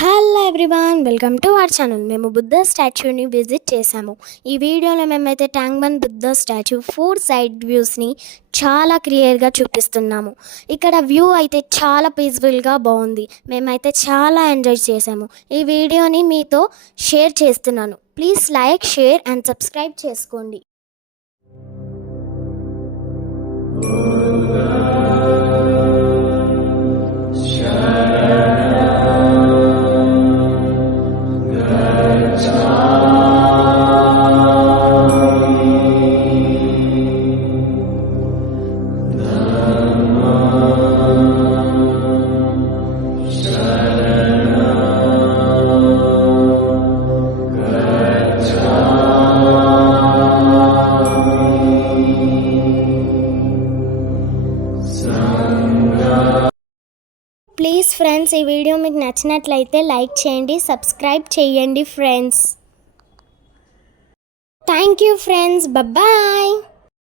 Hello everyone, welcome to our channel. మేము బుద్ధ స్టాచ్యూని visit చేసాము. ఈ వీడియోలో మేమైతే ట్యాంక్ బండ్ బుద్ధ స్టాచ్యూ 4 సైడ్ వ్యూస్ని చాలా క్లియర్గా చూపిస్తున్నాము. ఇక్కడ వ్యూ అయితే చాలా పీస్ఫుల్గా బాగుంది. మేమైతే చాలా ఎంజాయ్ చేసాము. ఈ వీడియోని మీతో షేర్ చేస్తున్నాను. Please like, share and subscribe చేసుకోండి. ప్లీజ్ ఫ్రెండ్స్, ఈ వీడియో మీకు నచ్చినట్లయితే లైక్ చేయండి, సబ్స్క్రైబ్ చేయండి friends. Thank you friends, bye.